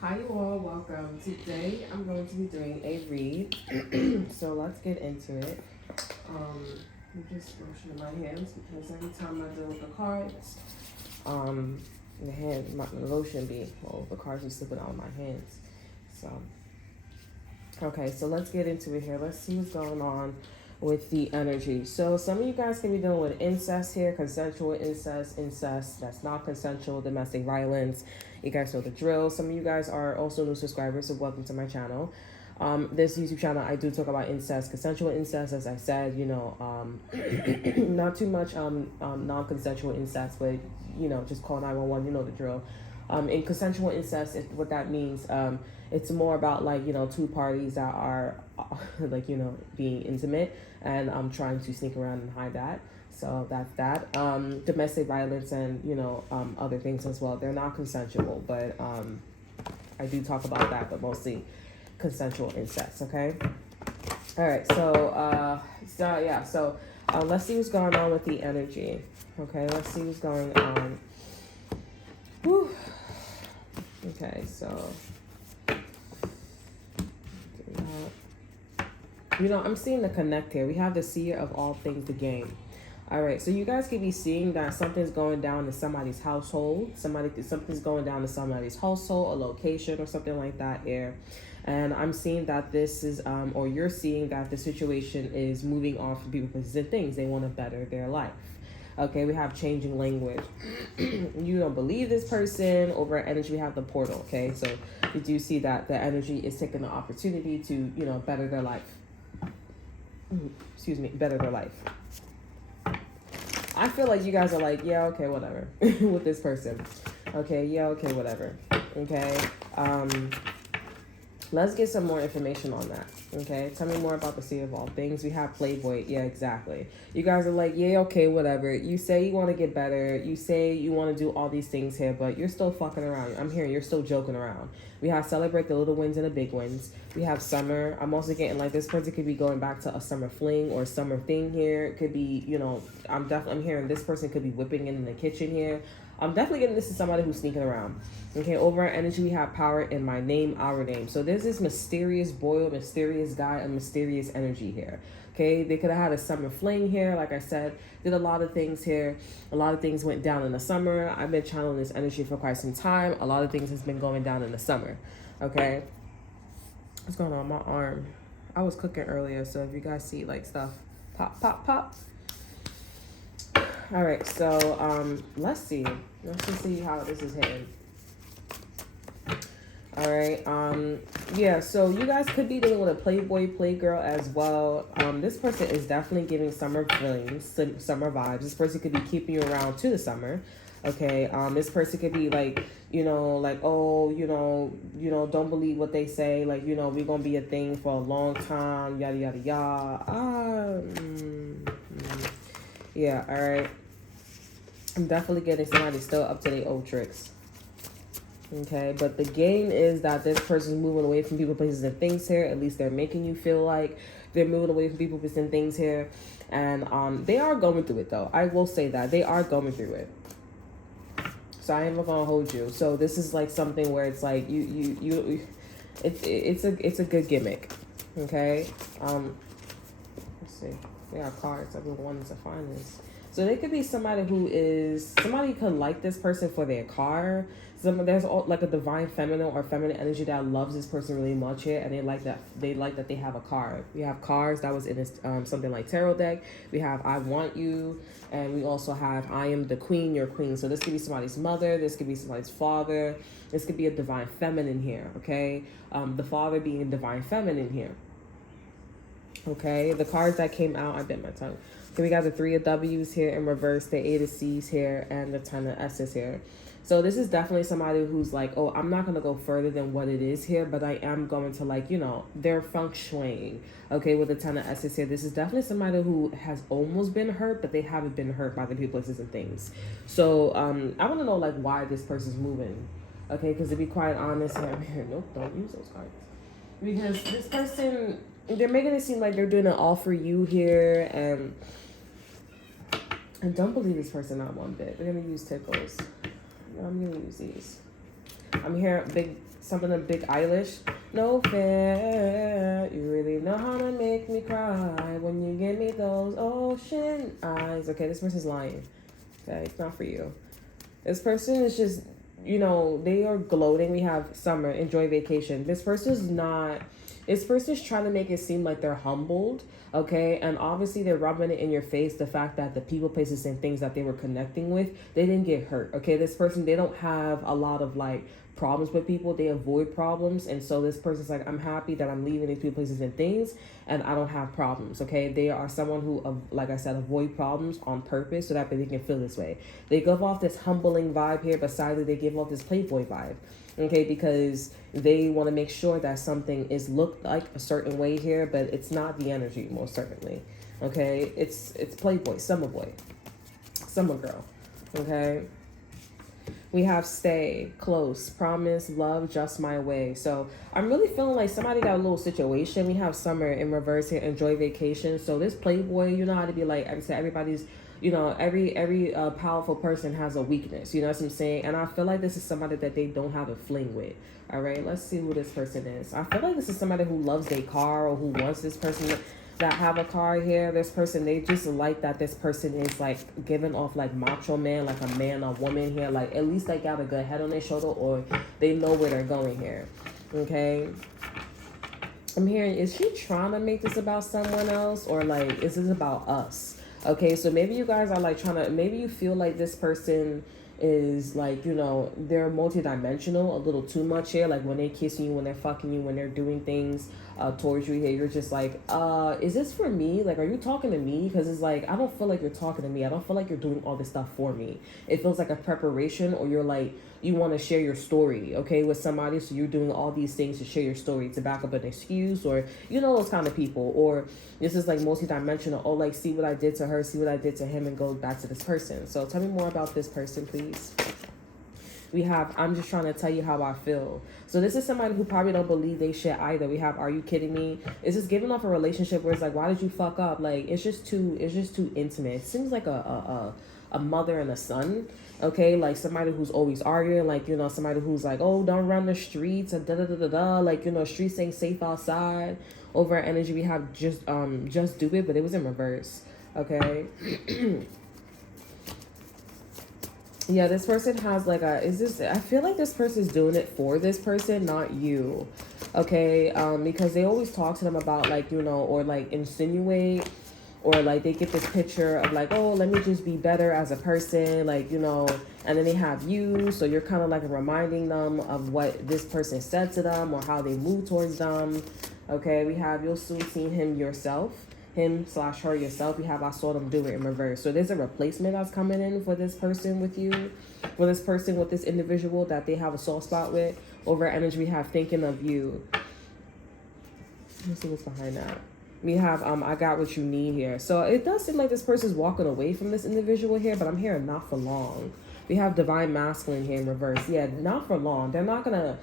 Hi you all, welcome. Today I'm going to be doing a read. So let's get into it. I'm just washing my hands because every time I deal with the cards, um, the lotion the cards are slipping out of my hands. So, okay, so let's get into it here. Let's see what's going on with the energy. So some of you guys can be dealing with incest here, consensual incest that's not consensual, domestic violence. You guys know the drill. Some of you guys are also new subscribers, so welcome to my channel. This YouTube channel, I do talk about incest, consensual incest, as I said, not too much non-consensual incest, but, just call 911, you know the drill. In consensual incest, what that means, it's more about two parties that are being intimate and trying to sneak around and hide that. So that's that. Domestic violence and other things as well. They're not consensual, but I do talk about that, but mostly consensual incest. Okay. All right. So let's see what's going on with the energy. Okay. Let's see what's going on. Whew. Okay. So. I'm seeing the connect here. We have the seer of all things, the game. All right, so you guys could be seeing that something's going down in somebody's household. Something's going down in somebody's household, a location or something like that here. And I'm seeing that this is, or you're seeing that the situation is moving on from people, places, and things. They want to better their life. Okay, we have changing language. You don't believe this person. Over energy, we have the portal. Okay, so you do see that the energy is taking the opportunity to, better their life. Better their life. I feel like you guys are like, yeah, okay, whatever, with this person. Okay, yeah, okay, whatever. Okay, let's get some more information on that. Okay, tell me more about the seer of all things. We have Playboy. Yeah, exactly. You guys are like, yeah, okay, whatever. You say you want to get better. You say you want to do all these things here, but you're still fucking around. I'm hearing you're still joking around. We have celebrate the little wins and the big wins. We have summer. I'm also getting like this person could be going back to a summer fling or summer thing here. It could be, I'm hearing this person could be whipping in the kitchen here. I'm definitely getting this is somebody who's sneaking around. Okay, over our energy, we have power in my name, our name. So there's this mysterious boy, mysterious guy, and mysterious energy here. Okay, they could have had a summer fling here. Like I said, did a lot of things here. A lot of things went down in the summer. I've been channeling this energy for quite some time. A lot of things has been going down in the summer. Okay, what's going on my arm? I was cooking earlier, so if you guys see like stuff pop, pop, pop. All right, so let's see. Let's just see how this is heading. All right, yeah, so you guys could be dealing with a playboy, playgirl as well. This person is definitely giving summer feelings, summer vibes. This person could be keeping you around to the summer. Okay, this person could be like, don't believe what they say. Like, we're gonna be a thing for a long time, yada, yada, yada. Yeah, all right. I'm definitely getting somebody still up to their old tricks. Okay, but the game is that this person's moving away from people, places, and things here. At least they're making you feel like they're moving away from people, places, and things here. And they are going through it, though. I will say that. They are going through it. So I am not going to hold you. So this is like something where it's like it's a good gimmick. Okay? Let's see. We got cards. I've been wanting to find this. So they could be somebody somebody could like this person for their car. There's like a divine feminine or feminine energy that loves this person really much here, and they like that they have a car. We have cars that was in this something like tarot deck. We have I want you, and we also have I am the queen, your queen. So this could be somebody's mother. This could be somebody's father. This could be a divine feminine here. Okay, the father being a divine feminine here. Okay, the cards that came out, I bit my tongue. Okay, we got the 3 of W's here in reverse, the 8 of C's here, and the 10 of S's here. So this is definitely somebody who's like, oh, I'm not going to go further than what it is here, but I am going to they're feng shuiing. Okay, with the 10 of S's here. This is definitely somebody who has almost been hurt, but they haven't been hurt by the people, places, and things. So I want to know why this person's moving. Okay, because to be quite honest, nope, don't use those cards. Because this person, they're making it seem like they're doing it all for you here, and I don't believe this person not one bit. They're gonna use tickles. I'm gonna use these. I'm hearing big something of Big Eilish. No fair, you really know how to make me cry when you give me those ocean eyes. Okay, this person's lying. Okay, it's not for you. This person is just, you know, they are gloating. We have summer, enjoy vacation. This person's not, this person's trying to make it seem like they're humbled, okay? And obviously they're rubbing it in your face, the fact that the people, places, and things that they were connecting with, they didn't get hurt, okay? This person, they don't have a lot of like problems with people. They avoid problems. And so this person's like, I'm happy that I'm leaving these people, places, and things, and I don't have problems, okay? They are someone who, like I said, avoid problems on purpose so that they can feel this way. They give off this humbling vibe here, but sadly they give off this playboy vibe, okay? Because they want to make sure that something is looked like a certain way here, but it's not the energy, most certainly, okay? It's playboy, summer boy, summer girl, okay? We have stay, close, promise, love, just my way. So I'm really feeling like somebody got a little situation. We have summer in reverse here, enjoy vacation. So this playboy, you know how to be like, I said, everybody's, you know, every powerful person has a weakness. You know what I'm saying? And I feel like this is somebody that they don't have a fling with. All right, let's see who this person is. I feel like this is somebody who loves their car or who wants this person that have a car here. This person, they just like that this person is like giving off like macho man, like a man or woman here. Like at least they got a good head on their shoulder, or they know where they're going here. Okay. I'm hearing, is she trying to make this about someone else, or like is this about us? Okay, so maybe you guys are like trying to, maybe you feel like this person is like, you know, they're multidimensional a little too much here. Like when they're kissing you, when they're fucking you, when they're doing things towards you here, you're just like, is this for me? Like, are you talking to me? Because it's like, I don't feel like you're talking to me. I don't feel like you're doing all this stuff for me. It feels like a preparation, or you're like, you want to share your story, okay, with somebody. So you're doing all these things to share your story, to back up an excuse, or, you know, those kind of people. Or this is like multidimensional. Oh, like, see what I did to her, see what I did to him, and go back to this person. So tell me more about this person, please. We have, I'm just trying to tell you how I feel. So this is somebody who probably don't believe they shit either. We have, are you kidding me? It's just giving off a relationship where it's like, why did you fuck up? Like, it's just too intimate. It seems like a mother and a son. Okay, like somebody who's always arguing, like, you know, somebody who's like, oh, don't run the streets, and like, you know, streets ain't safe outside. Over energy, we have just do it, but it was in reverse. Okay. Yeah, this person has like I feel like this person's doing it for this person, not you. Okay, because they always talk to them about like, you know, or like insinuate, or like they get this picture of like, oh, let me just be better as a person, like, you know, and then they have you, so you're kind of like reminding them of what this person said to them or how they move towards them. Okay, we have, you'll soon see him yourself. Him/her yourself. We have, I saw them do it in reverse. So there's a replacement that's coming in for this person with you, for this person with this individual that they have a soft spot with. Over energy, we have thinking of you. Let's see what's behind that. We have I got what you need here. So it does seem like this person's walking away from this individual here, but I'm hearing not for long. We have divine masculine here in reverse. Yeah, not for long. They're not gonna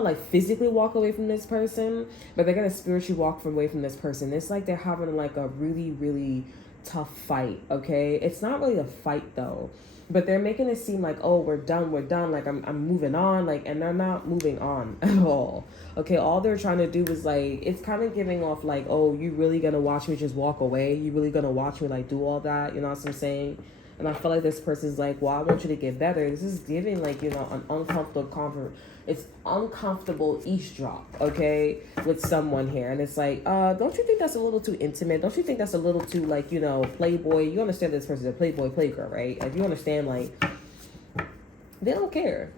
like physically walk away from this person, but they're gonna spiritually walk away from this person. It's like they're having like a really, really tough fight. Okay, it's not really a fight though, but they're making it seem like, oh, we're done, like I'm moving on, like, and they're not moving on at all. Okay, all they're trying to do is like, it's kind of giving off like, oh, you really gonna watch me just walk away? You really gonna watch me like do all that? You know what I'm saying? And I feel like this person's like, well, I want you to get better. This is giving like, you know, an uncomfortable eavesdrop, okay, with someone here. And it's like, don't you think that's a little too intimate? Don't you think that's a little too like, you know, playboy? You understand this person's a playboy, playgirl, right? If you understand, like, they don't care.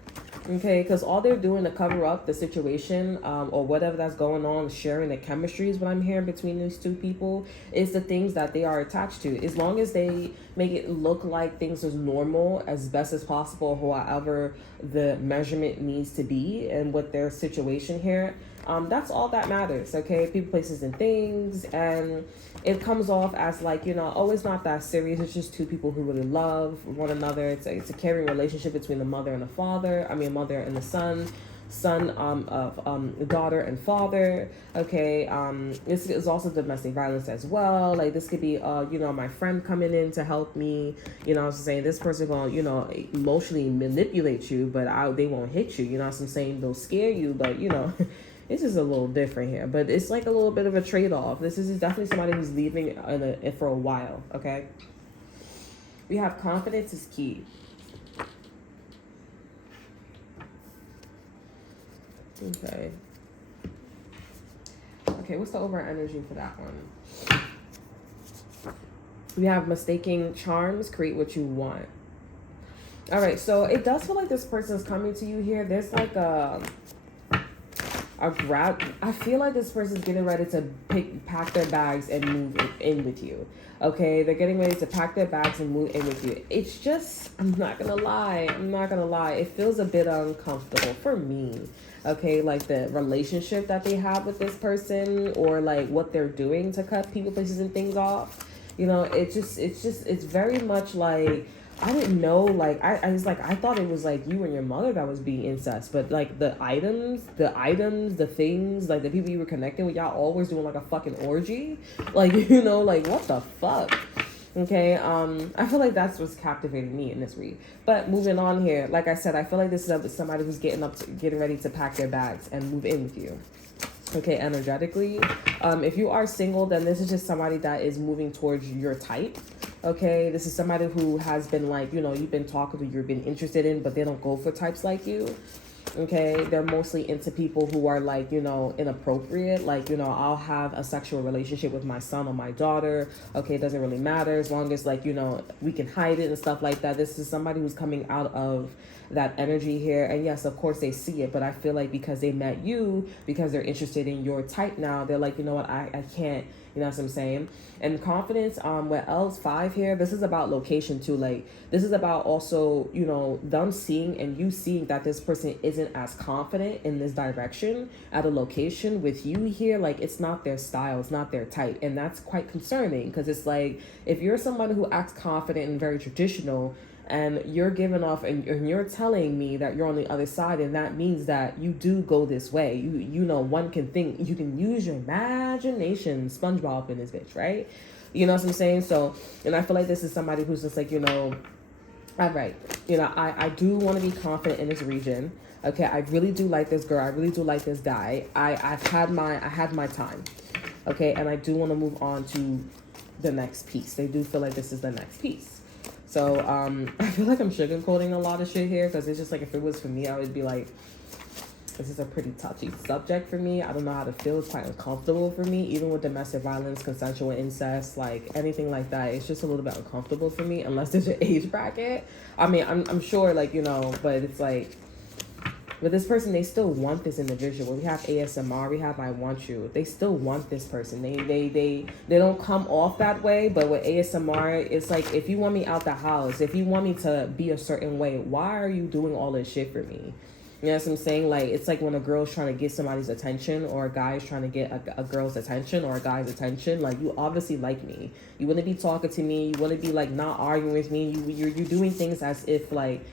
Okay, because all they're doing to cover up the situation or whatever that's going on, sharing the chemistry is what I'm hearing between these two people, is the things that they are attached to. As long as they make it look like things is normal as best as possible, however the measurement needs to be, and with their situation here, that's all that matters. Okay, people, places, and things. And it comes off as like, you know, oh, it's not that serious. It's just two people who really love one another. It's a caring relationship between the mother and the father. I mean, mother and the son. son of daughter and father. Okay, this is also domestic violence as well. Like this could be my friend coming in to help me. You know what I'm saying? This person gonna emotionally manipulate you, but they won't hit you. You know what I'm saying? They'll scare you, but this is a little different here, but it's like a little bit of a trade-off. This is definitely somebody who's leaving for a while. Okay, we have confidence is key. Okay, what's the overall energy for that one? We have mistaking charms create what you want. All right, so it does feel like this person is coming to you here. There's like a grab. I feel like this person's getting ready to pack their bags and move in with you. Okay, they're getting ready to pack their bags and move in with you. It's just, I'm not gonna lie. It feels a bit uncomfortable for me. Okay, like the relationship that they have with this person, or like what they're doing to cut people, places, and things off. It's very much like, I didn't know, like, I was like, I thought it was like you and your mother that was being incest, but like the things, like the people you were connecting with, y'all always doing like a fucking orgy. Like, like what the fuck? Okay, I feel like that's what's captivating me in this read. But moving on here, like I said, I feel like this is somebody who's getting ready to pack their bags and move in with you. Okay, energetically. If you are single, then this is just somebody that is moving towards your type. Okay, this is somebody who has been like, you've been talking to, you've been interested in, but they don't go for types like you. Okay, they're mostly into people who are like, inappropriate. Like, I'll have a sexual relationship with my son or my daughter. Okay, it doesn't really matter as long as like, we can hide it and stuff like that. This is somebody who's coming out of that energy here. And yes, of course they see it, but I feel like because they met you, because they're interested in your type now, they're like, I can't, you know what I'm saying? And confidence, what else? 5 here. This is about location too. Like this is about also, them seeing and you seeing that this person isn't as confident in this direction at a location with you here. Like it's not their style, it's not their type. And that's quite concerning because it's like, if you're somebody who acts confident and very traditional, and you're giving off and you're telling me that you're on the other side, and that means that you do go this way. One can think, you can use your imagination, SpongeBob in this bitch, right? You know what I'm saying? So, and I feel like this is somebody who's just like, all right, I do want to be confident in this region. Okay, I really do like this girl. I really do like this guy. I had my time. Okay, and I do want to move on to the next piece. They do feel like this is the next piece. So I feel like I'm sugarcoating a lot of shit here because it's just like, if it was for me, I would be like, this is a pretty touchy subject for me. I don't know how to feel. It's quite uncomfortable for me, even with domestic violence, consensual incest, like anything like that. It's just a little bit uncomfortable for me unless there's an age bracket. I mean, I'm sure, like, but it's like, with this person, they still want this individual. We have ASMR, we have I want you. They still want this person. They don't come off that way, but with ASMR, it's like, if you want me out the house, if you want me to be a certain way, why are you doing all this shit for me? You know what I'm saying? Like, it's like when a girl's trying to get somebody's attention, or a guy's trying to get a girl's attention, or a guy's attention. Like, you obviously like me. You wouldn't be talking to me. You wouldn't be like not arguing with me. You're doing things as if like,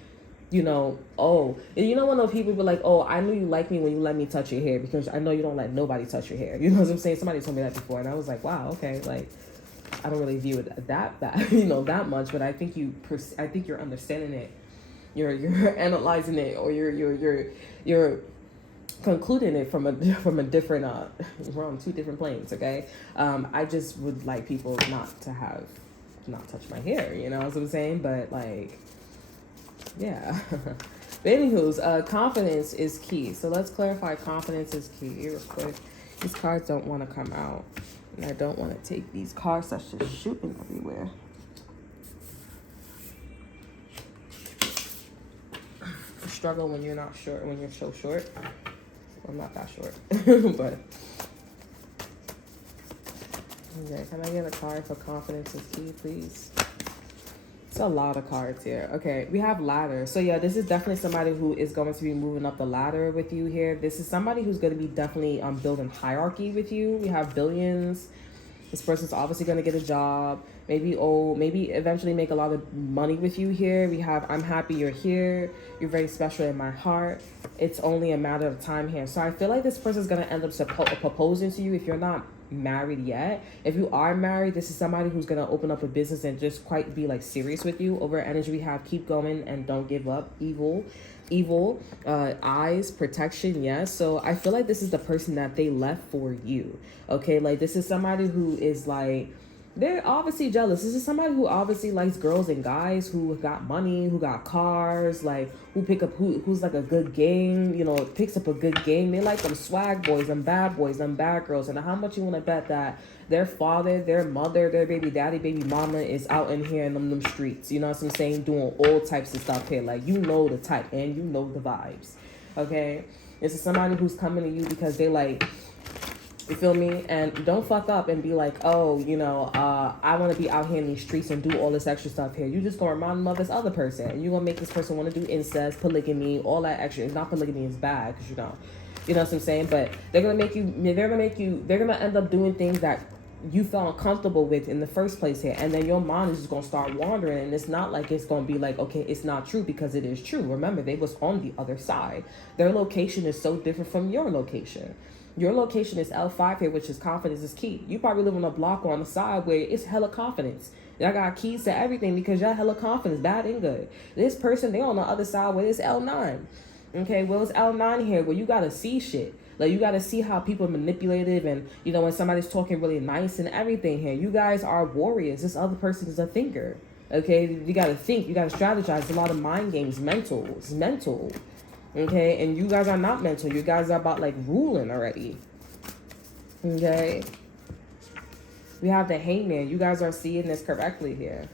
when those people be like, oh, I knew you like me when you let me touch your hair because I know you don't let nobody touch your hair. You know what I'm saying? Somebody told me that before, and I was like, wow, okay, like, I don't really view it that that much, but I think you're understanding it. You're analyzing it, or you're concluding it from a different we're on 2 different planes, okay? I just would like people not touch my hair, you know what I'm saying? But like, yeah. But anywho's, confidence is key. So let's clarify confidence is key real quick. These cards don't want to come out, and I don't want to take these cards that's just shooting everywhere. Struggle when you're not short, when you're so short. I'm not that short, but okay. Can I get a card for confidence is key, please? It's a lot of cards here. Okay, we have ladder. So yeah, this is definitely somebody who is going to be moving up the ladder with you here. This is somebody who's going to be definitely building hierarchy with you. We have billions. This person's obviously going to get a job, maybe old, maybe eventually make a lot of money with you here. We have, I'm happy you're here. You're very special in my heart. It's only a matter of time here. So I feel like this person's going to end up proposing to you if you're not married yet. If you are married, this is somebody who's going to open up a business and just quite be like serious with you. Over energy, we have keep going and don't give up. Evil eyes, protection, yes. So I feel like this is the person that they left for you. Okay, like this is somebody who is like, they're obviously jealous. This is somebody who obviously likes girls and guys who got money, who got cars, like who pick up, who's like a good game, you know, picks up a good game. They like them swag boys, them bad girls. And how much you want to bet that their father, their mother, their baby daddy, baby mama is out in here in them streets, you know what I'm saying, doing all types of stuff here. Like, you know the type and you know the vibes, okay? This is somebody who's coming to you because they like, you feel me? And don't fuck up and be like, oh, you know, I want to be out here in these streets and do all this extra stuff here. You just gonna remind them of this other person. And you're gonna make this person want to do incest, polygamy, all that extra. It's not polygamy is bad, because you know what I'm saying? But they're gonna end up doing things that you felt uncomfortable with in the first place here. And then your mind is just gonna start wandering. And it's not like it's gonna be like, okay, it's not true, because it is true. Remember, they was on the other side. Their location is so different from your location. Your location is L5 here, which is confidence is key. You probably live on a block or on the side where it's hella confidence. Y'all got keys to everything because y'all hella confidence, bad and good. This person, they on the other side where it's L9. Okay, well, it's L9 here where you got to see shit. Like, you got to see how people are manipulative and, you know, when somebody's talking really nice and everything here. You guys are warriors. This other person is a thinker. Okay, you got to think. You got to strategize. A lot of mind games, mental. It's mental. Okay, and you guys are not mental. You guys are about like ruling already. Okay, we have the Hangman. You guys are seeing this correctly here.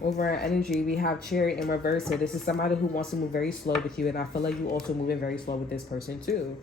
Over our energy, we have Chariot in reverse here. This is somebody who wants to move very slow with you, and I feel like you also moving very slow with this person too.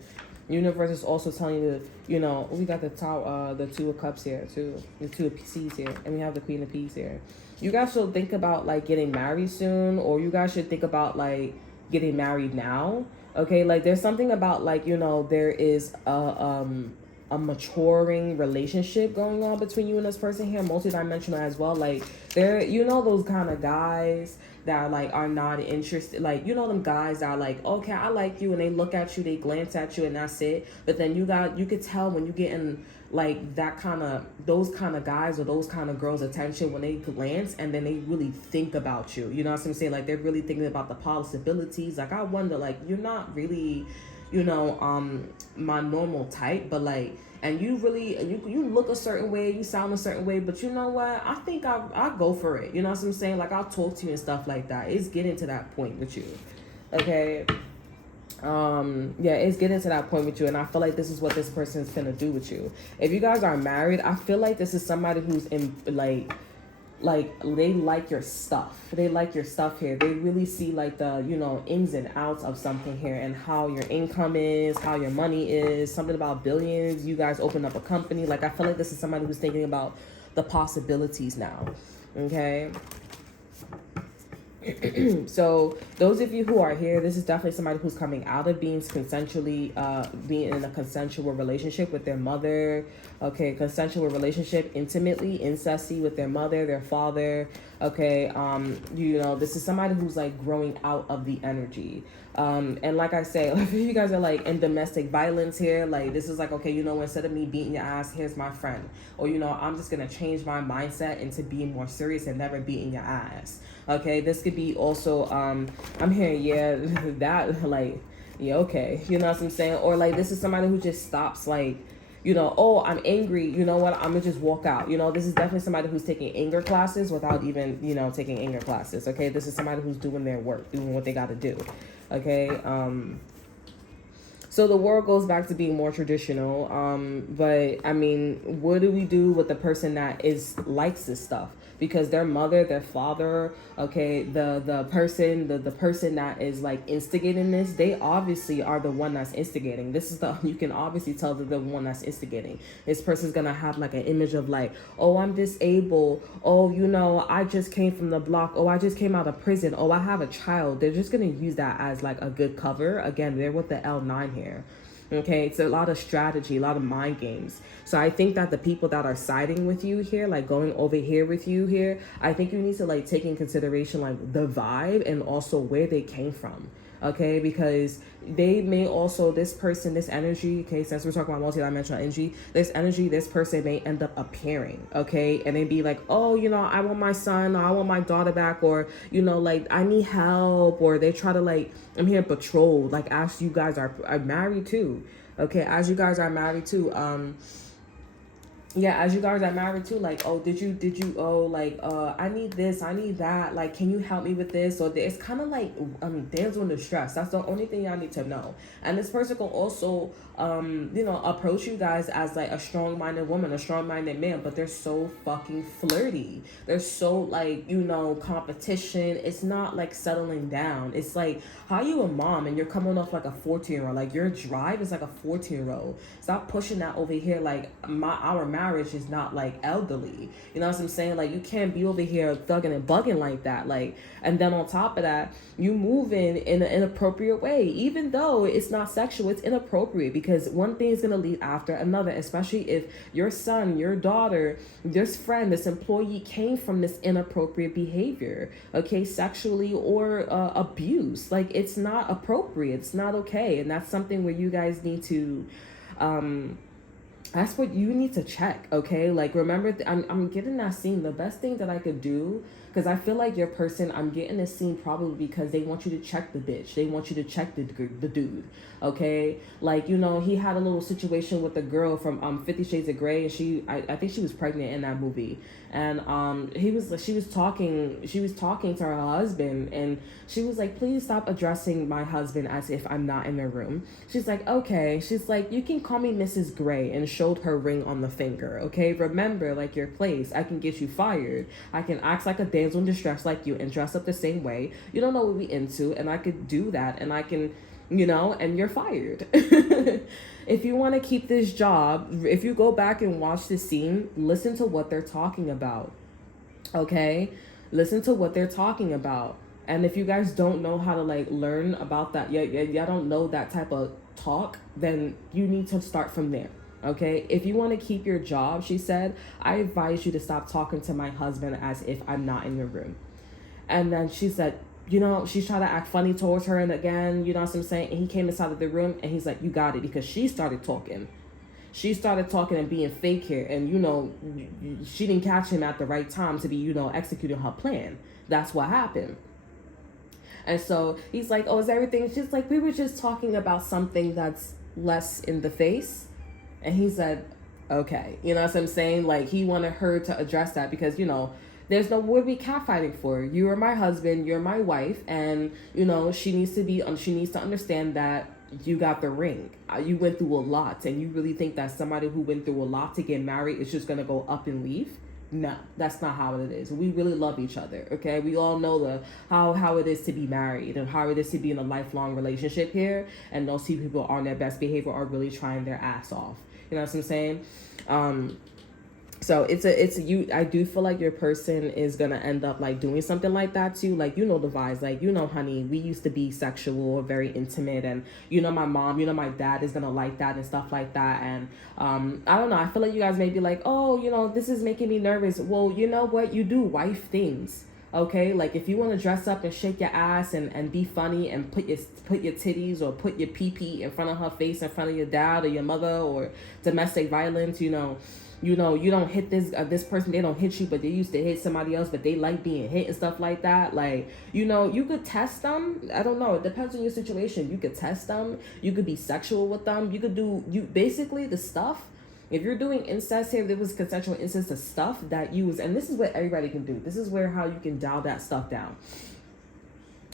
Universe is also telling you, you know, we got the top, the Two of Cups here too, the Two of Peace here, and we have the Queen of Peace here. You guys should think about like getting married soon, or you guys should think about like getting married now. Okay, like there's something about like, you know, there is a maturing relationship going on between you and this person here, multidimensional as well. Like there, you know, those kind of guys that like are not interested, like, you know, them guys that are like, okay, I like you, and they look at you, they glance at you, and that's it. But then you could tell when you get in like that kind of, those kind of guys or those kind of girls' attention when they glance and then they really think about you. You know what I'm saying? Like they're really thinking about the possibilities. Like I wonder, like, you're not really, you know, my normal type, but like, and you really, you look a certain way, you sound a certain way, but you know what? I think I'll go for it. You know what I'm saying? Like I'll talk to you and stuff like that. It's getting to that point with you. Okay. Yeah, it's getting to that point with you, and I feel like this is what this person is gonna do with you. If you guys are married, I feel like this is somebody who's in like they like your stuff. They like your stuff here. They really see like the, you know, ins and outs of something here, and how your income is, how your money is, something about billions. You guys open up a company. Like I feel like this is somebody who's thinking about the possibilities now. Okay. So those of you who are here, this is definitely somebody who's coming out of being consensually, being in a consensual relationship with their mother. Okay, consensual relationship, intimately, incesty with their mother, their father. Okay, you know, this is somebody who's like growing out of the energy. And like I say, if you guys are like in domestic violence here, like this is like, okay, you know, instead of me beating your ass, here's my friend. Or, you know, I'm just gonna change my mindset into being more serious and never beating your ass. Okay, this could be also, I'm hearing, yeah, that, like, yeah, okay, you know what I'm saying? Or, like, this is somebody who just stops, like, you know, oh, I'm angry, you know what, I'm gonna just walk out. You know, this is definitely somebody who's taking anger classes without even, you know, taking anger classes, okay? This is somebody who's doing their work, doing what they gotta do, okay? So the world goes back to being more traditional, but, I mean, what do we do with the person that likes this stuff? Because their mother, their father, okay, the person that is like instigating this, they obviously are the one that's instigating. This is you can obviously tell that the one that's instigating. This person's gonna have like an image of like, oh, I'm disabled. Oh, you know, I just came from the block. Oh, I just came out of prison. Oh, I have a child. They're just gonna use that as like a good cover. Again, they're with the L9 here. Okay, it's a lot of strategy, a lot of mind games. So I think that the people that are siding with you here, like going over here with you here, I think you need to like take in consideration like the vibe and also where they came from. Okay, because they may also, this person, this energy, okay, since we're talking about multidimensional energy, this person may end up appearing, okay, and they be like, oh, you know, I want my son, or I want my daughter back, or, you know, like, I need help, or they try to, like, I'm here patrol, like, as you guys are married too, okay, as you guys are married too, yeah, as you guys are married too, like, oh, did you oh, like, I need this, I need that, like, can you help me with this? Or it's kind of like damsel in distress. That's the only thing y'all need to know. And this person can also you know, approach you guys as like a strong-minded woman, a strong-minded man, but they're so fucking flirty. They're so like, you know, competition. It's not like settling down. It's like, how you a mom and you're coming off like a 14-year-old, like your drive is like a 14-year-old. Stop pushing that over here. Like our marriage is not like elderly, you know what I'm saying? Like, you can't be over here thugging and bugging like that. Like, and then on top of that, you move in an inappropriate way, even though it's not sexual, it's inappropriate, because one thing is going to lead after another, especially if your son, your daughter, this friend, this employee came from this inappropriate behavior, okay, sexually or abuse. Like, it's not appropriate, it's not okay. And that's something where you guys need to that's what you need to check, okay? Like, remember, I'm getting that scene. The best thing that I could do, because I feel like your person, I'm getting this scene probably because they want you to check the bitch. They want you to check the dude, okay? Like, you know, he had a little situation with the girl from 50 Shades of Grey, and I think she was pregnant in that movie. And she was talking to her husband, and she was like, please stop addressing my husband as if I'm not in the room. She's like, okay. She's like, you can call me Mrs. Gray, and showed her ring on the finger, okay? Remember, like, your place. I can get you fired. I can act like a damsel in distress like you and dress up the same way. You don't know what we into, and I could do that, and I can, you know, and you're fired. If you want to keep this job, if you go back and watch the scene, listen to what they're talking about, okay? Listen to what they're talking about. And if you guys don't know how to, like, learn about that, y'all don't know that type of talk, then you need to start from there, okay? If you want to keep your job, she said, I advise you to stop talking to my husband as if I'm not in the room. And then she said, you know, she's trying to act funny towards her, and again, you know what I'm saying? And he came inside of the room, and he's like, you got it, because she started talking. She started talking and being fake here, and, you know, she didn't catch him at the right time to be, you know, executing her plan. That's what happened. And so he's like, oh, is everything? She's like, we were just talking about something that's less in the face. And he said, okay. You know what I'm saying? Like, he wanted her to address that because, you know, there's no, what are we catfighting for? You are my husband, you're my wife, and, you know, she needs to understand that you got the ring. You went through a lot, and you really think that somebody who went through a lot to get married is just going to go up and leave? No, that's not how it is. We really love each other, okay? We all know how it is to be married and how it is to be in a lifelong relationship here, and those two people are on their best behavior, are really trying their ass off. You know what I'm saying? So I do feel like your person is gonna end up like doing something like that too. Like, you know the vibes, like, you know, honey, we used to be sexual, very intimate, and, you know, my mom, you know, my dad is gonna like that and stuff like that. And I don't know, I feel like you guys may be like, oh, you know, this is making me nervous. Well, you know what, you do wife things, okay? Like, if you want to dress up and shake your ass and be funny and put your titties or put your pee in front of her face, in front of your dad or your mother, or domestic violence, you know, you don't hit this person, they don't hit you, but they used to hit somebody else, but they like being hit and stuff like that. Like, you know, you could test them. I don't know, it depends on your situation. You could test them, you could be sexual with them, you could do, basically the stuff. If you're doing incest here, there was consensual incest, the stuff that you was, and this is what everybody can do. This is where how you can dial that stuff down.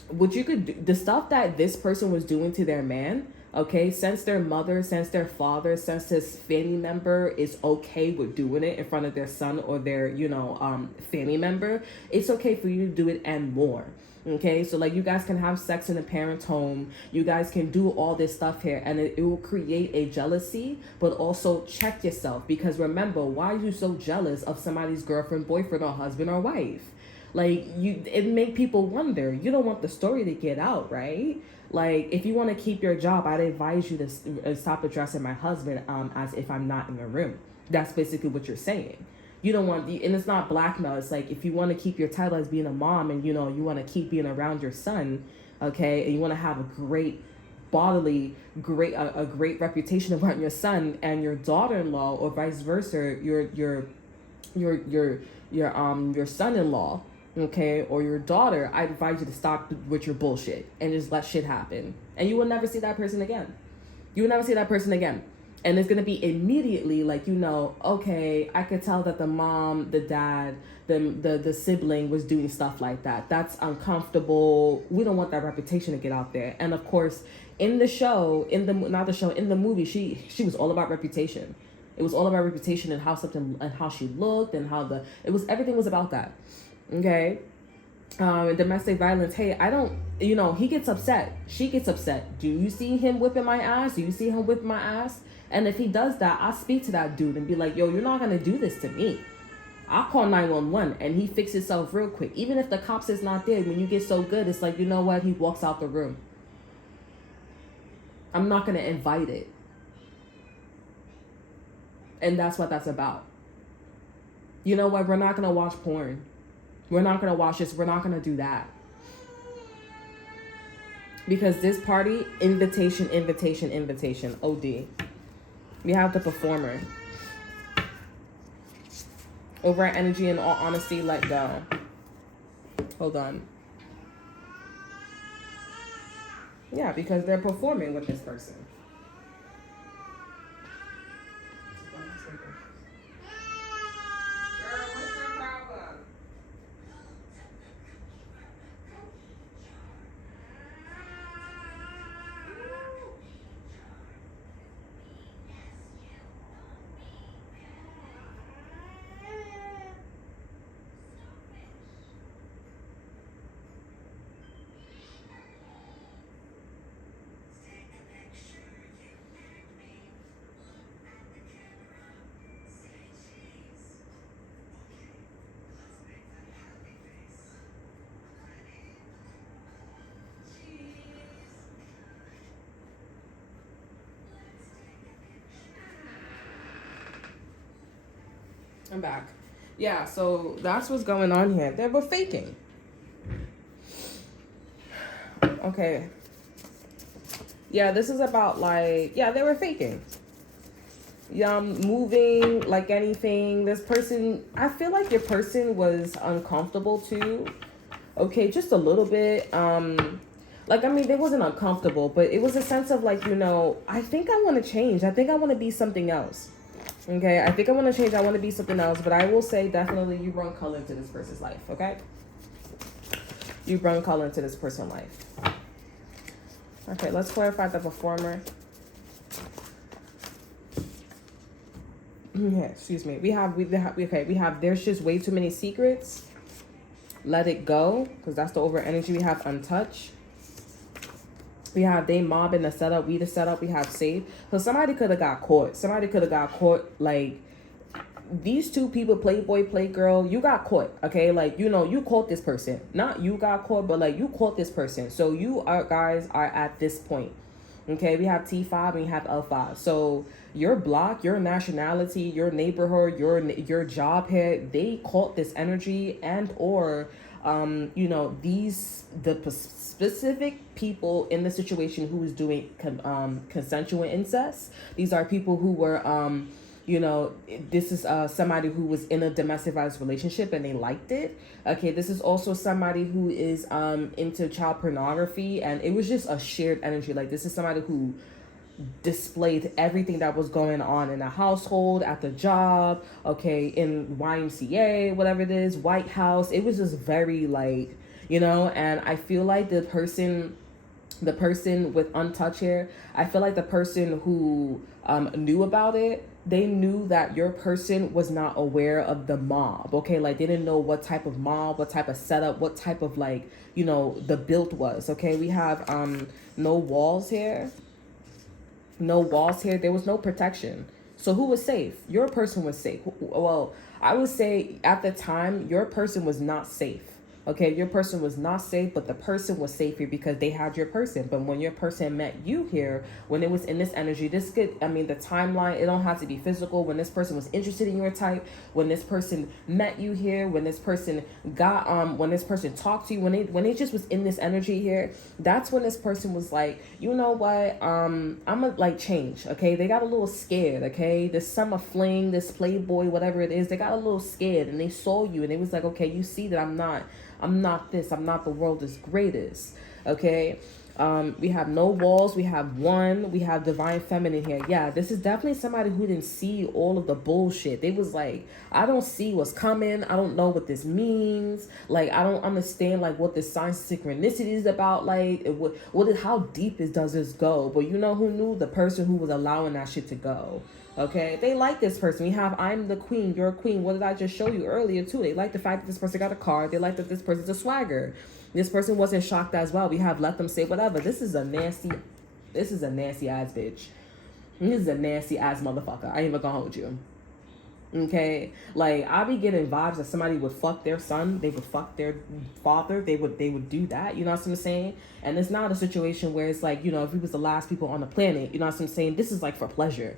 What you could do, the stuff that this person was doing to their man, okay, since their mother, since their father, since his family member is okay with doing it in front of their son or their, you know, family member, it's okay for you to do it and more. Okay, so like, you guys can have sex in a parent's home, you guys can do all this stuff here, and it will create a jealousy, but also check yourself, because remember, why are you so jealous of somebody's girlfriend, boyfriend, or husband or wife? Like, it make people wonder. You don't want the story to get out, right? Like, if you want to keep your job, I'd advise you to stop addressing my husband as if I'm not in the room. That's basically what you're saying. You don't want, and it's not blackmail. It's like, if you want to keep your title as being a mom and, you know, you want to keep being around your son, okay, and you want to have a great a great reputation around your son and your daughter-in-law, or vice versa, your son-in-law, okay, or your daughter, I advise you to stop with your bullshit and just let shit happen. And you will never see that person again. You will never see that person again. And it's going to be immediately like, you know, okay, I could tell that the mom, the dad, the sibling was doing stuff like that. That's uncomfortable. We don't want that reputation to get out there. And of course, in the show, in the movie, she was all about reputation. It was all about reputation and how she looked and how everything was about that. Okay. Domestic violence. Hey, I don't, you know, he gets upset. She gets upset. Do you see him whipping my ass? Do you see him whipping my ass? And if he does that, I'll speak to that dude and be like, yo, you're not going to do this to me. I'll call 911 and he fixes himself real quick. Even if the cops is not there, when you get so good, it's like, you know what? He walks out the room. I'm not going to invite it. And that's what that's about. You know what? We're not going to watch porn. We're not going to watch this. We're not going to do that. Because this party, invitation, OD. We have the performer. Over energy, in all honesty, let go. Hold on. Yeah, because they're performing with this person. I'm back. Yeah, so that's what's going on here. They were faking. Okay. Yeah, this is about like, yeah, they were faking. Yeah, moving like anything. This person, I feel like your person was uncomfortable too. Okay, just a little bit. Like, I mean, they wasn't uncomfortable, but it was a sense of like, you know, I think I want to change. I think I want to be something else. Okay, I think I want to change. I want to be something else. But I will say definitely you bring color into this person's life, okay? You bring color into this person's life. Okay, let's clarify the performer. Yeah, excuse me. We have there's just way too many secrets. Let it go, because that's the over energy. We have untouched. We have they mob in the setup. We the setup. We have safe. So somebody could have got caught. Somebody could have got caught. Like, these two people, playboy, playgirl, you got caught. Okay, like, you know, you caught this person. Not you got caught, but like you caught this person. So you guys are at this point. Okay, we have T5 and we have L5. So your block, your nationality, your neighborhood, your job here, they caught this energy, and or you know, the specific people in the situation who was doing consensual incest. These are people who were you know, this is somebody who was in a domestic violence relationship and they liked it. Okay, this is also somebody who is into child pornography, and it was just a shared energy. Like, this is somebody who displayed everything that was going on in the household, at the job, okay, in YMCA, whatever it is, White House. It was just very like, you know, and I feel like the person with untouched here, I feel like the person who knew about it, they knew that your person was not aware of the mob, okay? Like, they didn't know what type of mob, what type of setup, what type of, like, you know, the build was, okay? We have no walls here. No walls here. There was no protection. So who was safe? Your person was safe. Well, I would say at the time, your person was not safe. Okay, your person was not safe, but the person was safe here because they had your person. But when your person met you here, when it was in this energy, this could, I mean, the timeline, it don't have to be physical. When this person was interested in your type, when this person met you here, when this person when this person talked to you, when they just was in this energy here, that's when this person was like, you know what, I'm gonna like change. Okay, they got a little scared. Okay, this summer fling, this playboy, whatever it is, they got a little scared and they saw you and they was like, okay, you see that I'm not this, I'm not the world's greatest. Okay, we have no walls, we have one, we have divine feminine here. Yeah, this is definitely somebody who didn't see all of the bullshit. They was like, I don't see what's coming, I don't know what this means, like I don't understand like what this sign synchronicity is about, like how deep does this go? But you know who knew? The person who was allowing that shit to go. Okay, they like this person. We have I'm the queen, you're a queen. What did I just show you earlier too? They like the fact that this person got a car. They like that this person's a swagger. This person wasn't shocked as well. We have let them say whatever. This is a nasty ass bitch. This is a nasty ass motherfucker. I ain't even gonna hold you. Okay, like I be getting vibes that somebody would fuck their son, they would fuck their father, they would do that, you know what I'm saying? And it's not a situation where it's like, you know, if we was the last people on the planet, you know what I'm saying? This is like for pleasure.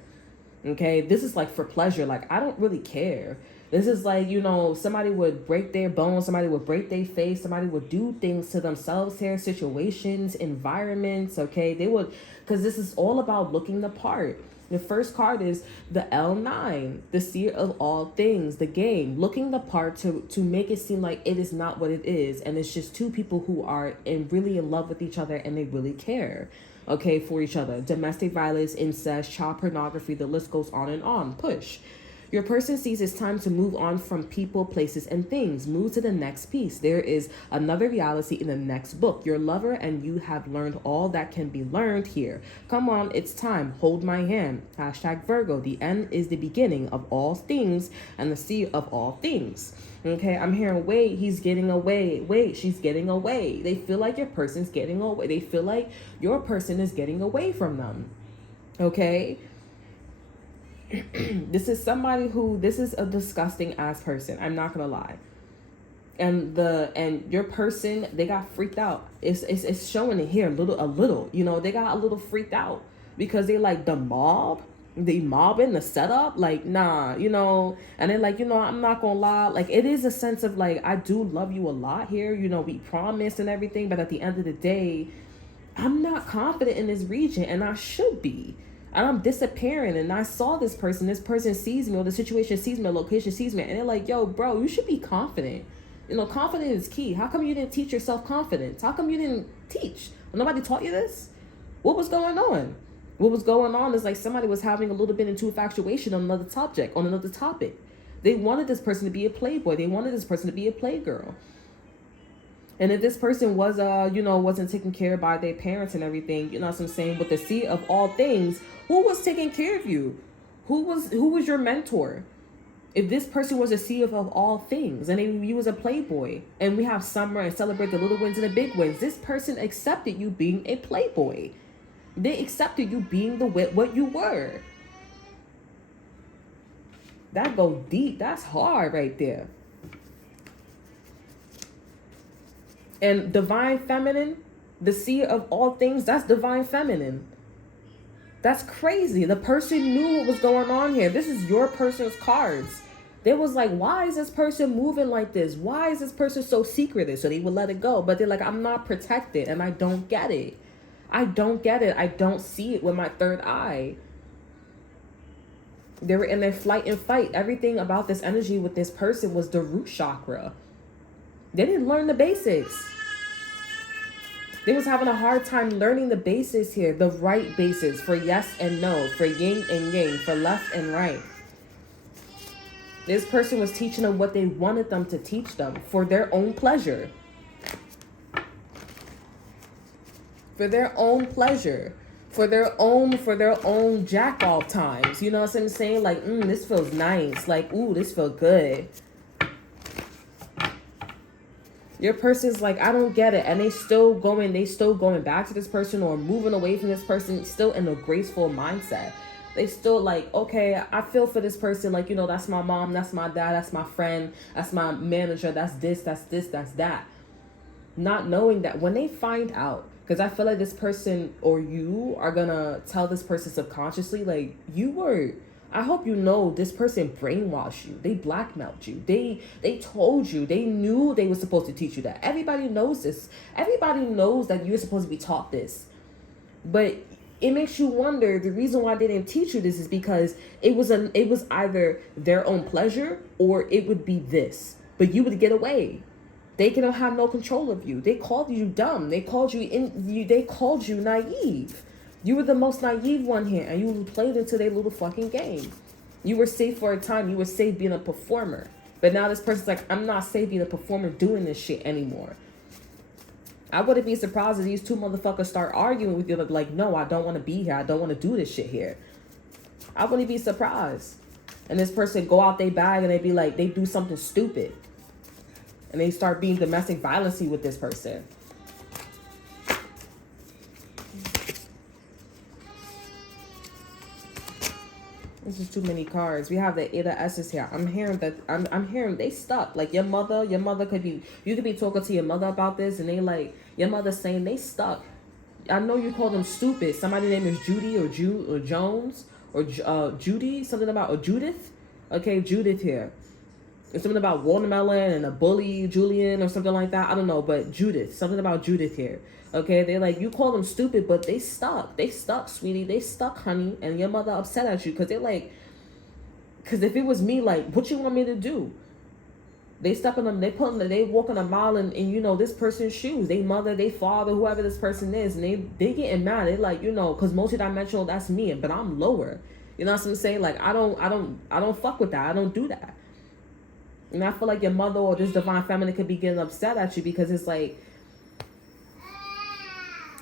Okay, this is like for pleasure. Like, I don't really care. This is like, you know, somebody would break their bones, somebody would break their face, somebody would do things to themselves here, situations, environments, okay? They would, because this is all about looking the part. The first card is the L9, the seer of all things, the game, looking the part to make it seem like it is not what it is. And it's just two people who are really in love with each other and they really care. Okay, for each other. Domestic violence, incest, child pornography, the list goes on and on. Push. Your person sees it's time to move on from people, places, and things. Move to the next piece. There is another reality in the next book. Your lover and you have learned all that can be learned here. Come on, it's time. Hold my hand. Hashtag Virgo. The end is the beginning of all things and the sea of all things. Okay, I'm hearing, wait, he's getting away. Wait, she's getting away. They feel like your person's getting away. They feel like your person is getting away from them. Okay? This is somebody who, this is a disgusting ass person. I'm not gonna lie. And your person, they got freaked out. It's showing it here a little. You know, they got a little freaked out because they like the mob. They mobbing the setup, like, nah, you know, and they're like, you know, I'm not gonna lie, like, it is a sense of like, I do love you a lot here, you know, we promised and everything, but at the end of the day, I'm not confident in this region, and I should be, and I'm disappearing, and I saw this person sees me, or the situation sees me, the location sees me, and they're like, yo, bro, you should be confident, you know, confidence is key. How come you didn't teach yourself confidence? How come you didn't teach? Nobody taught you this? What was going on? What was going on is like somebody was having a little bit into infatuation on another topic. They wanted this person to be a playboy. They wanted this person to be a playgirl. And if this person was, you know, wasn't taken care of by their parents and everything, you know what I'm saying? But the seed of all things, who was taking care of you? Who was your mentor? If this person was a seed of all things, and you was a playboy, and we have summer and celebrate the little wins and the big wins, this person accepted you being a playboy. They accepted you being what you were. That goes deep. That's hard right there. And divine feminine, the seer of all things, that's divine feminine. That's crazy. The person knew what was going on here. This is your person's cards. They was like, why is this person moving like this? Why is this person so secretive? So they would let it go. But they're like, I'm not protected and I don't get it. I don't get it. I don't see it with my third eye. They were in their flight and fight. Everything about this energy with this person was the root chakra. They didn't learn the basics. They was having a hard time learning the basics here. The right basis for yes and no. For yin and yang. For left and right. This person was teaching them what they wanted them to teach them. For their own pleasure. For their own pleasure, for their own jack off times. You know what I'm saying? Like, this feels nice. Like, ooh, this feels good. Your person's like, I don't get it. And they still going back to this person or moving away from this person, still in a graceful mindset. They still like, okay, I feel for this person. Like, you know, that's my mom, that's my dad, that's my friend, that's my manager, that's this, that's that. not knowing that when they find out, because I feel like this person or you are gonna tell this person subconsciously, like, I hope you know this person brainwashed you. They blackmailed you. They told you. They knew they were supposed to teach you that. Everybody knows this. Everybody knows that you're supposed to be taught this. But it makes you wonder, the reason why they didn't teach you this is because it was either their own pleasure or it would be this. But you would get away. They don't have no control of you. They called you dumb. They called you naive. You were the most naive one here, and you played into their little fucking game. You were safe for a time. You were safe being a performer. But now this person's like, I'm not safe being a performer doing this shit anymore. I wouldn't be surprised if these two motherfuckers start arguing with you like, no, I don't want to be here. I don't want to do this shit here. I wouldn't be surprised. And this person go out their bag and they be like, they do something stupid. And they start being domestic violence with this person. This is too many cards. We have the Eight of S's here. I'm hearing they stuck. Like your mother could be, you could be talking to your mother about this and they like, your mother saying they stuck. I know you call them stupid. Somebody's name is Judy or Jones or Judy, something about, or Judith. Okay, Judith here. It's something about watermelon and a bully, Julian or something like that. I don't know, but Judith, something about Judith here. Okay, they're like, you call them stupid, but they stuck. They stuck, sweetie. They stuck, honey. And your mother upset at you because they're like, because if it was me, like, what you want me to do? They step in them, they walk in a mile in you know, this person's shoes. They mother, they father, whoever this person is. And they getting mad. They like, you know, because multidimensional, that's me, but I'm lower. You know what I'm saying? Like, I don't fuck with that. I don't do that. And I feel like your mother or this divine feminine could be getting upset at you because it's like,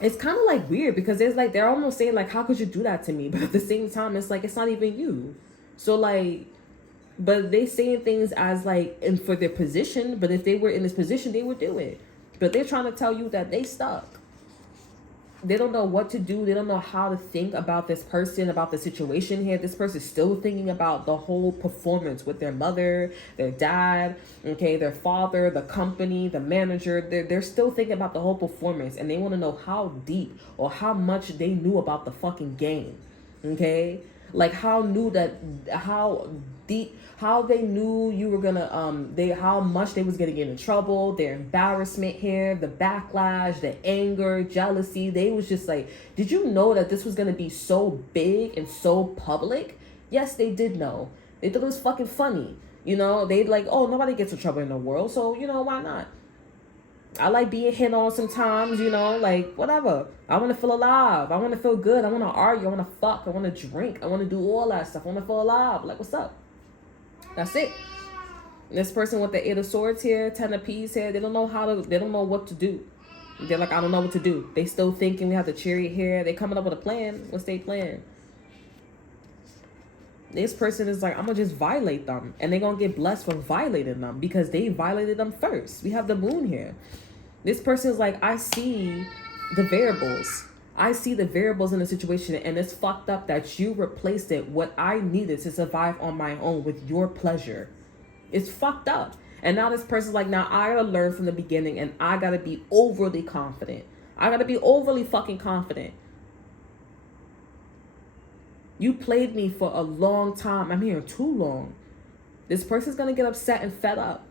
it's kind of like weird because it's like, they're almost saying like, how could you do that to me? But at the same time, it's like, it's not even you. So like, but they saying things as like, and for their position, but if they were in this position, they would do it. But they're trying to tell you that they stuck. They don't know what to do. They don't know how to think about this person, about the situation here. This person's still thinking about the whole performance with their mother, their dad, okay, their father, the company, the manager. They're still thinking about the whole performance, and they want to know how deep or how much they knew about the fucking game, okay? Like how deep, how they knew you were gonna, how much they was gonna get in trouble, their embarrassment here, the backlash, the anger, jealousy. They was just like, did you know that this was gonna be so big and so public? Yes, they did know. They thought it was fucking funny. You know, they like, oh, nobody gets in trouble in the world, so, you know, why not? I like being hit on sometimes, you know, like, whatever. I want to feel alive. I want to feel good. I want to argue. I want to fuck. I want to drink. I want to do all that stuff. I want to feel alive. Like, what's up? That's it. This person with the Eight of Swords here, Ten of Peas here, they don't know what to do. They're like, I don't know what to do. They still thinking. We have the Chariot here. They coming up with a plan. What's their plan? This person is like, I'm going to just violate them. And they're going to get blessed for violating them because they violated them first. We have the Moon here. This person is like, I see the variables. I see the variables in the situation, and it's fucked up that you replaced it, what I needed to survive on my own, with your pleasure. It's fucked up. And now this person's like, now I gotta learn from the beginning, and I gotta be overly confident. I gotta be overly fucking confident. You played me for a long time. I'm here too long. This person's gonna get upset and fed up.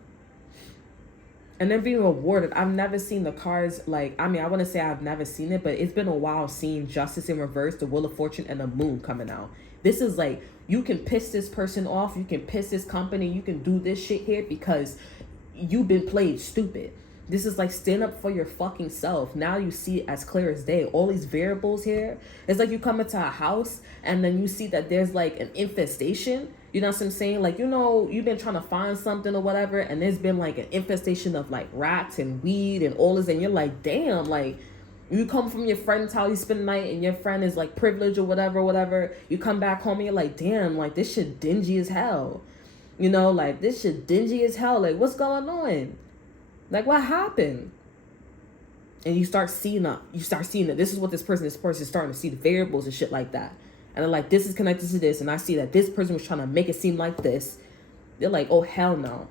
And then being rewarded. I've never seen the cards like, I mean, I wouldn't say I've never seen it, but it's been a while seeing Justice in reverse, the Wheel of Fortune, and the Moon coming out. This is like, you can piss this person off, you can piss this company, you can do this shit here because you've been played stupid. This is like, stand up for your fucking self. Now you see it as clear as day. All these variables here. It's like you come into a house and then you see that there's like an infestation. You know what I'm saying? Like, you know, you've been trying to find something or whatever, and there's been like an infestation of like rats and weed and all this, and you're like, damn, like, you come from your friend's house, you spend the night, and your friend is like privileged or whatever. You come back home and you're like, damn, like, this shit dingy as hell. You know, like, this shit dingy as hell. Like, what's going on? Like, what happened? And you start seeing that. This is what this person is starting to see the variables and shit like that. And they're like, this is connected to this. And I see that this person was trying to make it seem like this. They're like, oh, hell no.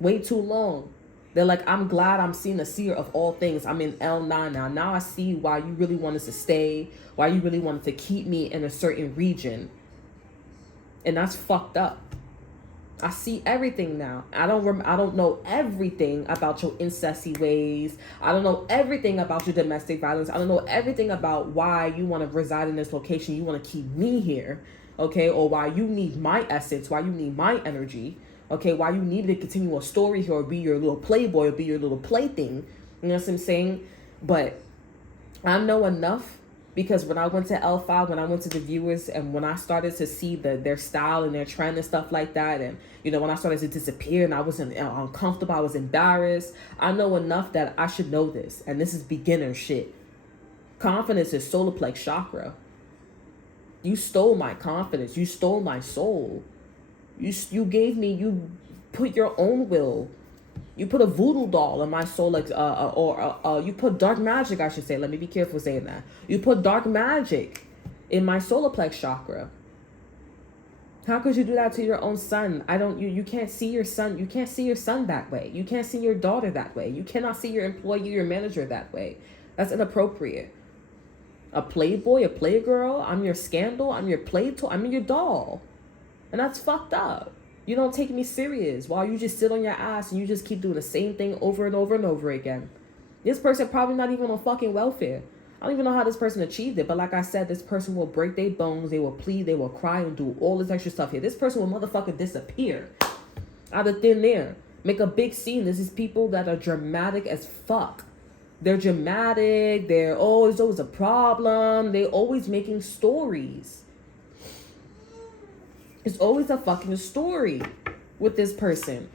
Way too long. They're like, I'm glad I'm seeing a seer of all things. I'm in L9 now. Now I see why you really wanted to stay, why you really wanted to keep me in a certain region. And that's fucked up. I see everything now. I don't know everything about your incesty ways. I don't know everything about your domestic violence. I don't know everything about why you want to reside in this location. You want to keep me here, okay? Or why you need my essence, why you need my energy, okay? Why you need to continue a story here or be your little playboy or be your little plaything. You know what I'm saying? But I know enough. Because when I went to L5, when I went to the viewers, and when I started to see their style and their trend and stuff like that, and, you know, when I started to disappear and I was uncomfortable, I was embarrassed, I know enough that I should know this. And this is beginner shit. Confidence is solar plex chakra. You stole my confidence. You stole my soul. You gave me, you put your own will. You put a voodoo doll in my soul, like, you put dark magic, I should say. Let me be careful saying that. You put dark magic in my solar plex chakra. How could you do that to your own son? You can't see your son. You can't see your son that way. You can't see your daughter that way. You cannot see your employee, your manager that way. That's inappropriate. A playboy, a playgirl, I'm your scandal, I'm your play toy, I'm your doll. And that's fucked up. You don't take me serious while you just sit on your ass and you just keep doing the same thing over and over and over again. This person probably not even on fucking welfare. I don't even know how this person achieved it. But like I said, this person will break their bones. They will plead. They will cry and do all this extra stuff here. This person will motherfucking disappear out of thin air. Make a big scene. This is people that are dramatic as fuck. They're dramatic. There's always a problem. They're always making stories. It's always a fucking story with this person.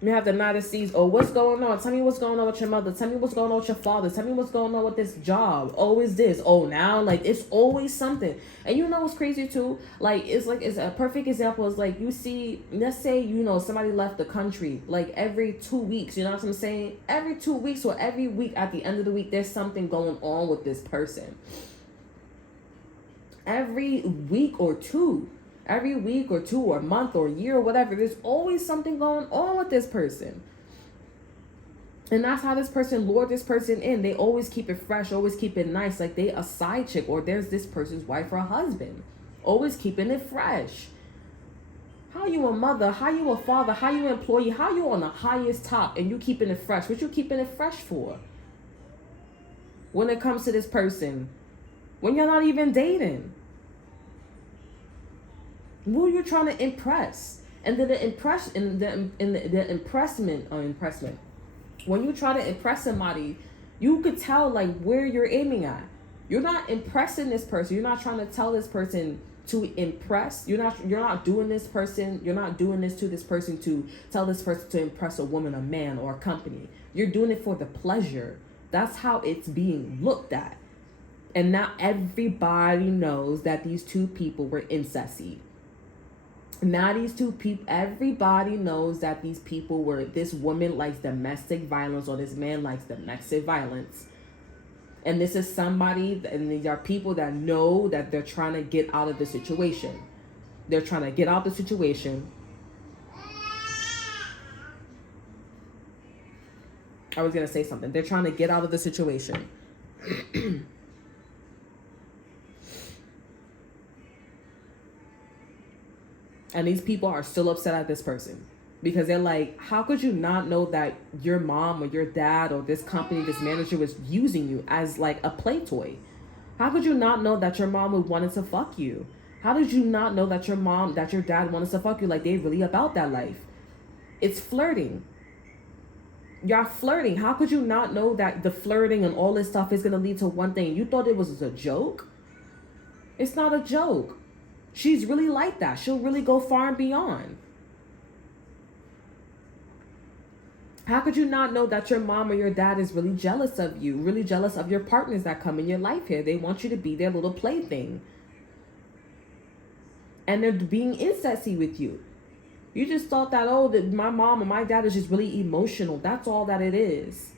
You have the Knight of Seas. Oh, what's going on? Tell me what's going on with your mother. Tell me what's going on with your father. Tell me what's going on with this job. Oh, is this? Oh, now? Like, it's always something. And you know what's crazy, too? It's a perfect example is, like, you see, let's say, you know, somebody left the country, like, every 2 weeks. You know what I'm saying? Every 2 weeks or every week at the end of the week, there's something going on with this person. Every week or two. Every week or two or month or year or whatever, there's always something going on with this person. And that's how this person lured this person in. They always keep it fresh, always keep it nice, like they a side chick, or there's this person's wife or husband. Always keeping it fresh. How you a mother, how you a father, how you an employee, how you on the highest top and you keeping it fresh? What you keeping it fresh for? When it comes to this person, when you're not even dating. Who you're trying to impress, and then the impressment. When you try to impress somebody, you could tell like where you're aiming at. You're not impressing this person. You're not trying to tell this person to impress. You're not doing this person. You're not doing this to this person to tell this person to impress a woman, a man, or a company. You're doing it for the pleasure. That's how it's being looked at. And now everybody knows that these two people were incesty. Now these two people, everybody knows that these people were, this woman likes domestic violence or this man likes domestic violence. And this is somebody, and these are people that know that they're trying to get out of the situation. They're trying to get out of the situation. I was going to say something. They're trying to get out of the situation. And these people are still upset at this person because they're like, how could you not know that your mom or your dad or this company, this manager was using you as like a play toy? How could you not know that your mom would wanted to fuck you? How did you not know that your mom, that your dad wanted to fuck you? Like they really about that life. It's flirting. Y'all flirting. How could you not know that the flirting and all this stuff is going to lead to one thing? You thought it was a joke? It's not a joke. She's really like that. She'll really go far and beyond. How could you not know that your mom or your dad is really jealous of you, really jealous of your partners that come in your life here? They want you to be their little plaything. And they're being incesty with you. You just thought that, oh, that my mom or my dad is just really emotional. That's all that it is.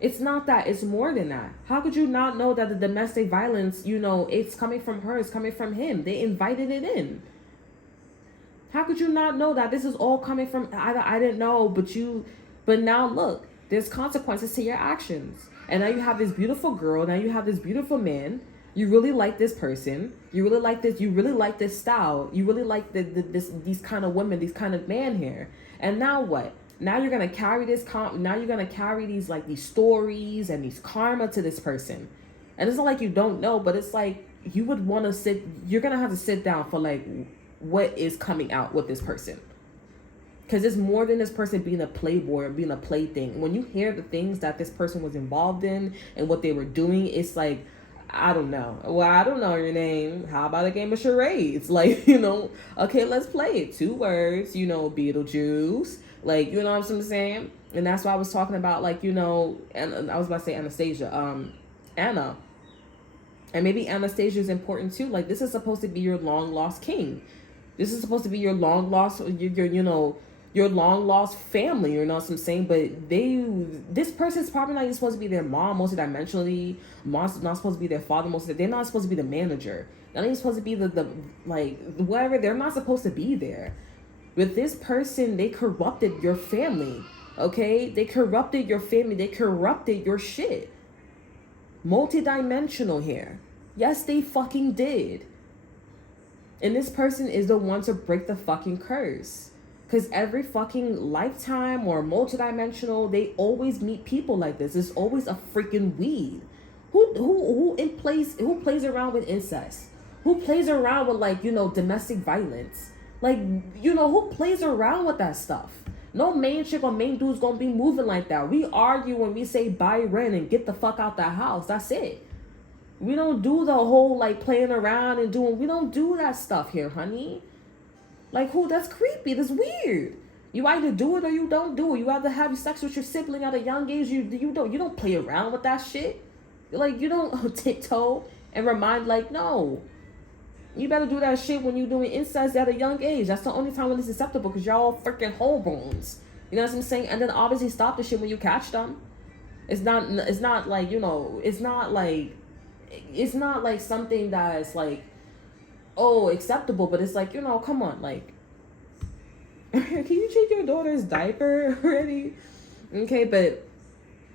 It's not that. It's more than that. How could you not know that the domestic violence, you know, it's coming from her, it's coming from him? They invited it in. How could you not know that this is all coming from, I didn't know, but you But now look, there's consequences to your actions. And now you have this beautiful girl, now you have this beautiful man. You really like this person. You really like this. You really like this style. You really like these kind of women, these kind of man here. And now what? Now you're gonna carry this. Now you're gonna carry these like these stories and these karma to this person. And it's not like you don't know, but it's like you would want to sit. You're gonna have to sit down for like what is coming out with this person. Because it's more than this person being a playboy or being a plaything. When you hear the things that this person was involved in and what they were doing, it's like, I don't know. Well, I don't know your name. How about a game of charades? Like, okay, let's play it. 2 words, Beetlejuice. Like, you know what I'm saying? And that's why I was talking about, like, and I was about to say Anastasia. Anna. And maybe Anastasia is important too. Like, this is supposed to be your long lost king. This is supposed to be your long lost, your long lost family, you know what I'm saying? But this person's probably not even supposed to be their mom multidimensionally, not supposed to be their father they're not supposed to be the manager. They're not even supposed to be the like whatever. They're not supposed to be there. With this person, they corrupted your family. Okay? They corrupted your family. They corrupted your shit. Multidimensional here. Yes, they fucking did. And this person is the one to break the fucking curse. Because every fucking lifetime or multidimensional, they always meet people like this. It's always a freaking weed. Who plays around with incest? Who plays around with like, domestic violence? Like, who plays around with that stuff? No main chick or main dude's gonna be moving like that. We argue when we say buy rent and get the fuck out that house. That's it. We don't do the whole like playing around and we don't do that stuff here, honey. Like, that's creepy. That's weird. You either do it or you don't do it. You either have sex with your sibling at a young age. You don't play around with that shit. Like, you don't tiptoe and remind, like, no. You better do that shit when you're doing incest at a young age. That's the only time when it's acceptable because y'all all freaking hormones. You know what I'm saying? And then obviously stop the shit when you catch them. It's not like, it's not like something that's like, acceptable, but it's like, come on, like, can you change your daughter's diaper already? Okay, but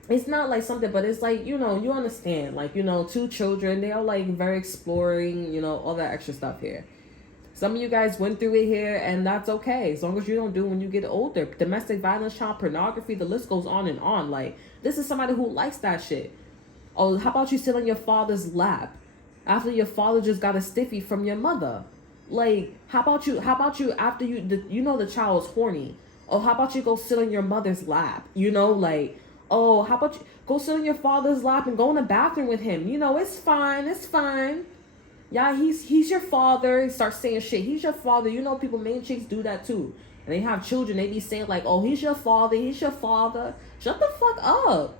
it's not like something, but it's like, you understand, like, 2 children, they are like very exploring, all that extra stuff here. Some of you guys went through it here, and that's okay, as long as you don't do it when you get older. Domestic violence, child pornography, the list goes on and on. Like, this is somebody who likes that shit. Oh, how about you sit on your father's lap after your father just got a stiffy from your mother? Like, how about you after the child is horny? Oh, how about you go sit on your mother's lap? Like, oh, how about you go sit on your father's lap and go in the bathroom with him? It's fine. Yeah, he's your father. He starts saying shit. He's your father. People, main chicks do that too. And they have children. They be saying like, oh, he's your father. Shut the fuck up.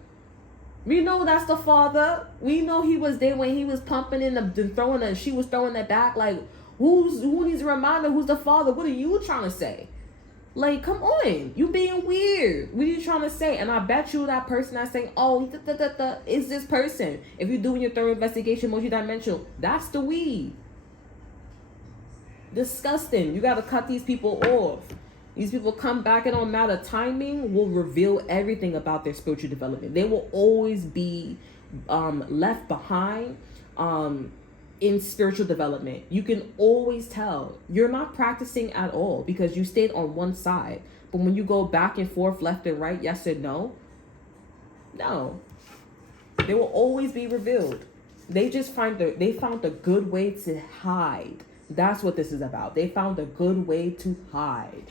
We know that's the father. We know he was there when he was pumping in and she was throwing that back. Like, who needs a reminder who's the father? What are you trying to say? Like, come on. You being weird. What are you trying to say? And I bet you that person that's saying, oh, is this person. If you're doing your thorough investigation, multidimensional, that's the weed. Disgusting. You got to cut these people off. These people come back, it don't matter. Timing will reveal everything about their spiritual development. They will always be left behind in spiritual development. You can always tell. You're not practicing at all because you stayed on one side. But when you go back and forth, left and right, yes and no, they will always be revealed. They just found a good way to hide. That's what this is about. They found a good way to hide.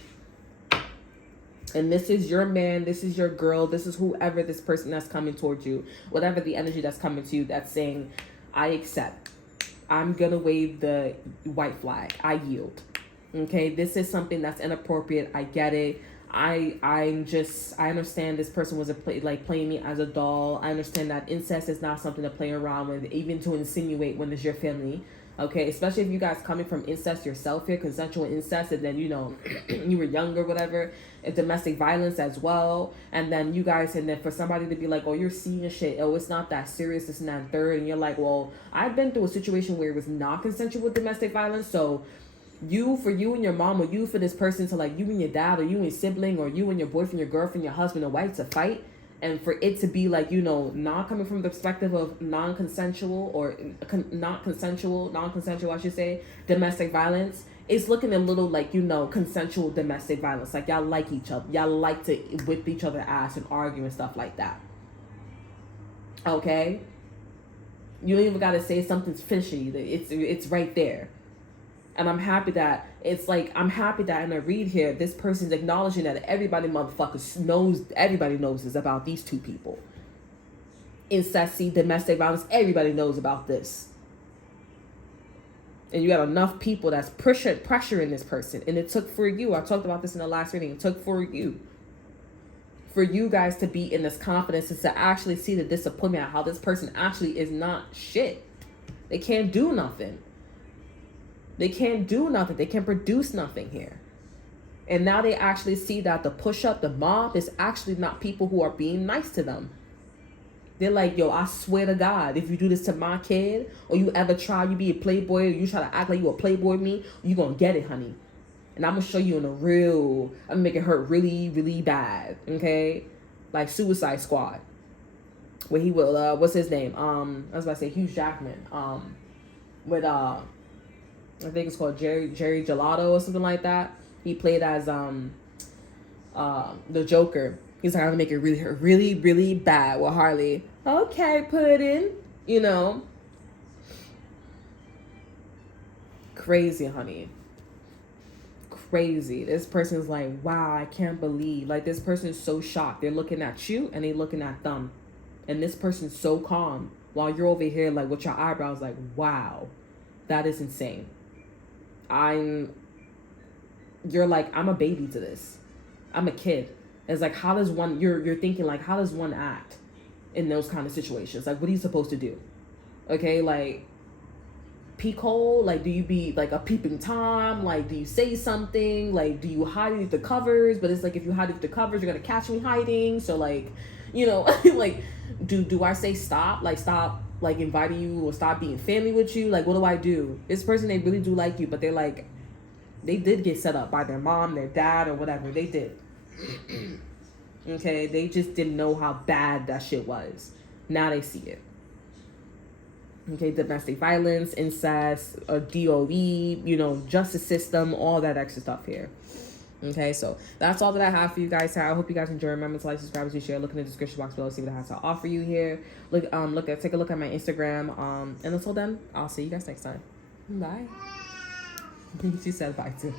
And this is your man, this is your girl, this is whoever this person that's coming towards you, whatever the energy that's coming to you that's saying, I accept. I'm going to wave the white flag. I yield. Okay, this is something that's inappropriate. I get it. I understand this person was playing me as a doll. I understand that incest is not something to play around with, even to insinuate when it's your family. Okay, especially if you guys coming from incest yourself here, consensual incest, and then, you were younger, whatever, and domestic violence as well. And then you guys, and then for somebody to be like, oh, you're seeing shit. Oh, it's not that serious, this and that, third. And you're like, well, I've been through a situation where it was not consensual domestic violence. So You for you and your mom, or you for this person to like you and your dad, or you and your sibling, or you and your boyfriend, your girlfriend, your husband or wife to fight, and for it to be like, you know, not coming from the perspective of non-consensual or non-consensual, I should say, domestic violence. It's looking a little like, you know, consensual domestic violence. Like y'all like each other, y'all like to whip each other ass and argue and stuff like that. Okay, you don't even gotta say something's fishy. It's right there. And I'm happy that in a read here, this person's acknowledging that everybody knows this about these two people. Incest, domestic violence, everybody knows about this. And you got enough people that's pressuring this person. And it took for you, I talked about this in the last reading, it took for you guys to be in this confidence and to actually see the disappointment of how this person actually is not shit. They can't do nothing. They can't do nothing. They can't produce nothing here. And now they actually see that the push-up, the mob, is actually not people who are being nice to them. They're like, yo, I swear to God, if you do this to my kid, or you ever try, you be a playboy, or you try to act like you a playboy with me, you gonna get it, honey. And I'm gonna show you I'm gonna make it hurt really, really bad, okay? Like Suicide Squad. Where he will, what's his name? I was about to say Hugh Jackman. With, I think it's called Jerry Gelato or something like that. He played as the Joker. He's like, I'm gonna make it really hurt, really, really bad with Harley. Okay, Puddin', you know. Crazy, honey. Crazy. This person's like, wow, I can't believe. Like, this person's so shocked. They're looking at you and they're looking at them. And this person's so calm while you're over here like with your eyebrows like, wow, that is insane. You're like, I'm a baby to this. I'm a kid. It's like, how does one, you're thinking like, how does one act in those kind of situations? Like, what are you supposed to do? Okay, like, peek hole? Like, do you be like a peeping Tom? Like, do you say something? Like, do you hide underneath the covers? But it's like, if you hide underneath the covers, you're gonna catch me hiding. So like, you know, like, do I say stop? Like, stop like inviting you, or stop being family with you? Like, what do I do? This person, they really do like you, but they're like, they did get set up by their mom, their dad, or whatever. They did. Okay, they just didn't know how bad that shit was. Now they see it. Okay, domestic violence, incest, DOE, you know, justice system, all that extra stuff here. Okay, so that's all that I have for you guys. I hope you guys enjoy. Remember to like, subscribe, and share. Look in the description box below, see what I have to offer you here. Take a look at my Instagram. And until then, I'll see you guys next time. Bye. She said bye too.